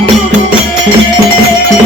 えっ?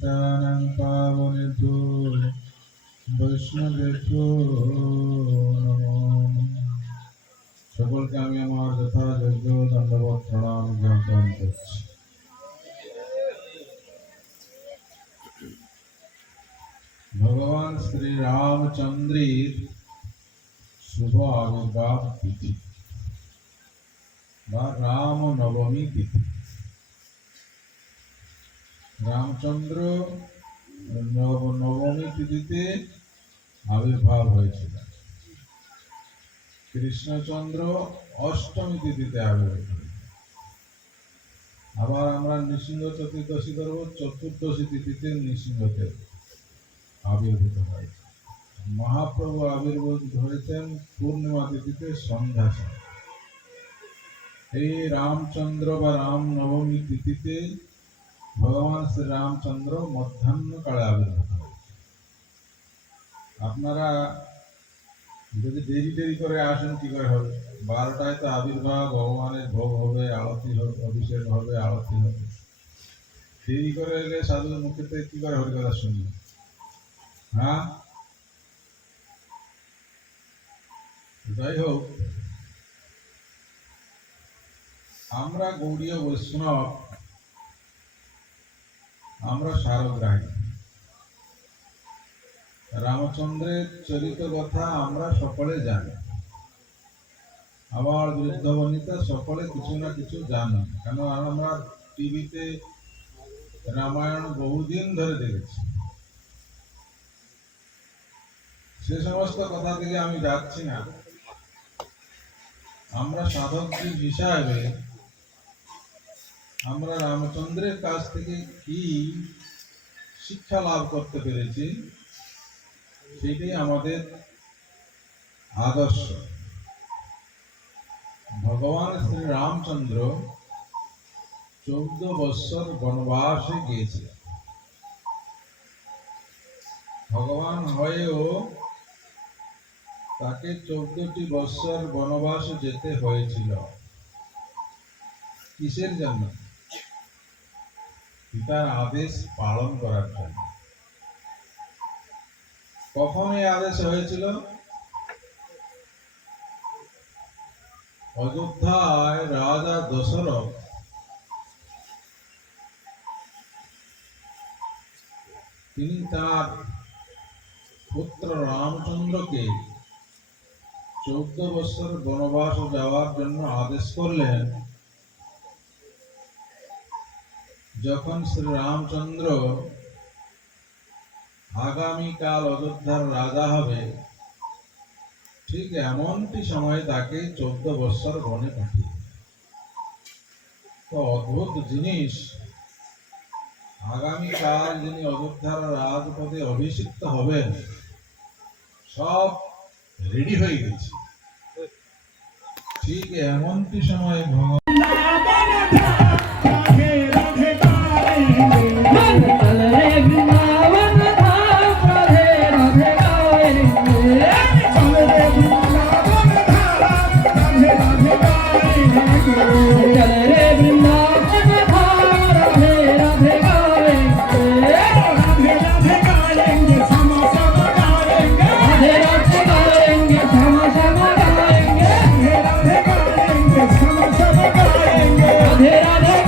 पतितानां पावनेभ्यो বৈষ্ণবেভ্যো নমো নমঃ। সকলকে আমি আমার যথাযোগ্য দণ্ডবত প্রণাম জ্ঞাপন করছি ভগবান শ্রী রামচন্দ্রের শুভ আবির্ভাব তিথি বা রাম নবমী তিথি রামচন্দ্র নব- নবমী তিথিতে আবির্ভাব হয়েছিল। কৃষ্ণচন্দ্র অষ্টমী তিথিতে আবির্ভাব আবার আমরা নৃসিংহ চতুর্দশী ধরব, চতুর্দশী তিথিতে নৃসিংহতে আবির্ভূত হয়েছে। মহাপ্রভু আবির্ভূত হয়েছেন পূর্ণিমা তিথিতে সন্ধ্যা এই রামচন্দ্র বা রাম নবমী তিথিতে ভগবান শ্রী রামচন্দ্র মধ্যাহ্ন কালে আবির্ভূত হয়েছে আপনারা যদি দেরি দেরি করে আসেন, কি করে হবে? বারোটায় তো আবির্ভাব, ভগবানের ভোগ হবে, আরতি হবে, অভিষেক হবে, আরতি হবে। দেরি করে এলে সাধুর মুখে থেকে কি করে হরিকথা শুনবে? হ্যাঁ? যাই হোক, আমরা গৌড়ীয় বৈষ্ণব আমরা সারগ্রাহী। রামচন্দ্রের চরিত কথা আমরা সকলে জানি। আবার বৃদ্ধ বনিতা সকলে কিছু না কিছু জানি কেন আমরা টিভিতে রামায়ণ বহুদিন ধরে দেখেছি। সে সমস্ত কথা থেকে আমি যাচ্ছি না। আমরা সাধক হিসাবে আমরা রামচন্দ্রের কাছ থেকে কি শিক্ষা লাভ করতে পেরেছি সেটাই আমাদের আদর্শ। ভগবান শ্রী রামচন্দ্র চোদ্দ বৎসর বনবাসে গিয়েছে। ভগবান হয়েও তাকে চোদ্দটি বৎসর বনবাসে যেতে হয়েছিল। কিসের জন্য? পিতার আদেশ পালন করার জন্য। কখন এই আদেশ হয়েছিল? অযোধ্যায় রাজা দশরথ তিনি তার পুত্র রামচন্দ্রকে চৌদ্দ বছর বনবাস যাওয়ার জন্য আদেশ করলেন। যখন শ্রী রামচন্দ্র আগামীকাল অযোধ্যার রাজা হবে, ঠিক এমনটি সময় তাকে চৌদ্দ বৎসর বনে পাঠিয়ে তো অদ্ভুত জিনিস, আগামীকাল যিনি অযোধ্যার রাজপথে অভিষিক্ত হবেন, সব রেডি হয়ে গেছে। ঠিক এমনটি সময় ভগবান Yeah, yeah.